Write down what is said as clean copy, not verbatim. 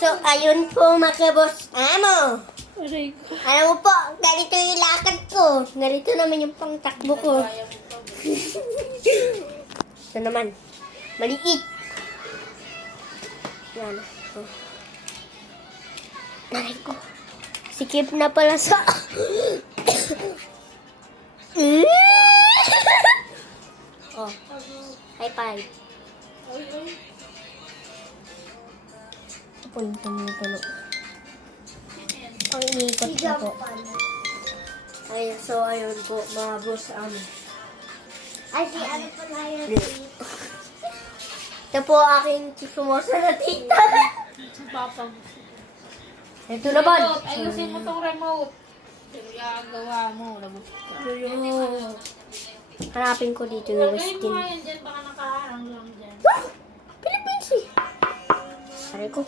So, ayun po mga boss amo. Aray ko. Alam mo po, ganito yung lakad ko. Ganito naman yung pangtakbo ko. Ito naman. Maliit. Yan. Oh. Naray ko. Sikip na pala sa... Oh. High five. Punta mo na pala. Ang iniikot na po. Ayun, so ayun po, mga boss Ay, si ano po na yun? Ito po aking chikumosa na tita. Sa papa. Ito naman. Remote, ayusin mo tong remote. Gagawa mo, labot ka. Ayun. Hanapin ko dito yung Lagay mo skin. nga yan dyan, baka nakaharang lang dyan. Philippines eh. Aray ko.